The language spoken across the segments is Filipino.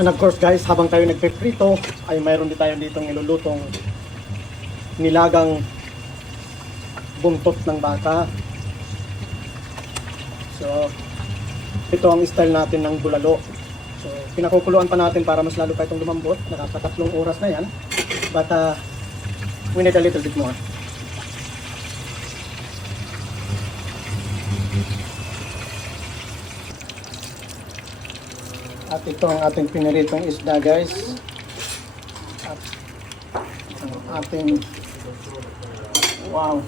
And of course guys, habang tayo nagpe-prito, ay mayroon din tayo ditong nilulutong nilagang buntot ng baka. So, ito ang style natin ng bulalo. So, pinakukuluan pa natin para mas lalo pa itong lumambot. Nakakatatlong oras na yan. But, we need a little bit more. At ito ang ating piniritong isda guys. At ang ating wow,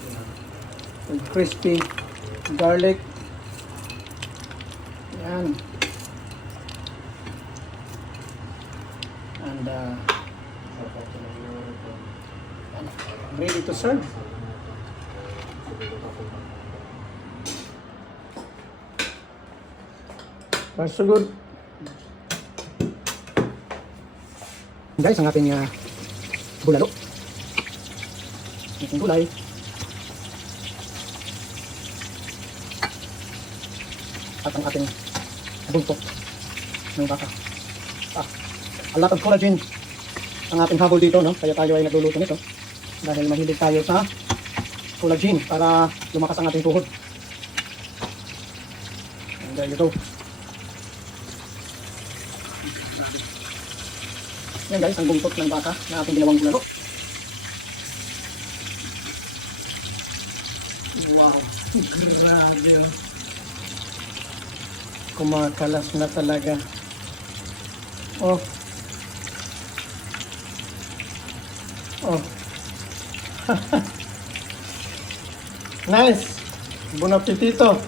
crispy garlic. Yan. And ready to serve. That's so good. Guys, ang ating bulalo. Ating gulay. At ang ating buntot ng baka. A lot of collagen ang ating habol dito, no? Kaya tayo ay nagluluto nito. Dahil mahilig tayo sa collagen para lumakas ang ating tuhod. And there you go. Yan guys, ang buntot ng baka na ating ginawang bulalo. Wow, grabe. Kumakalas na talaga. Oh. Oh. Nice. Bon appetito.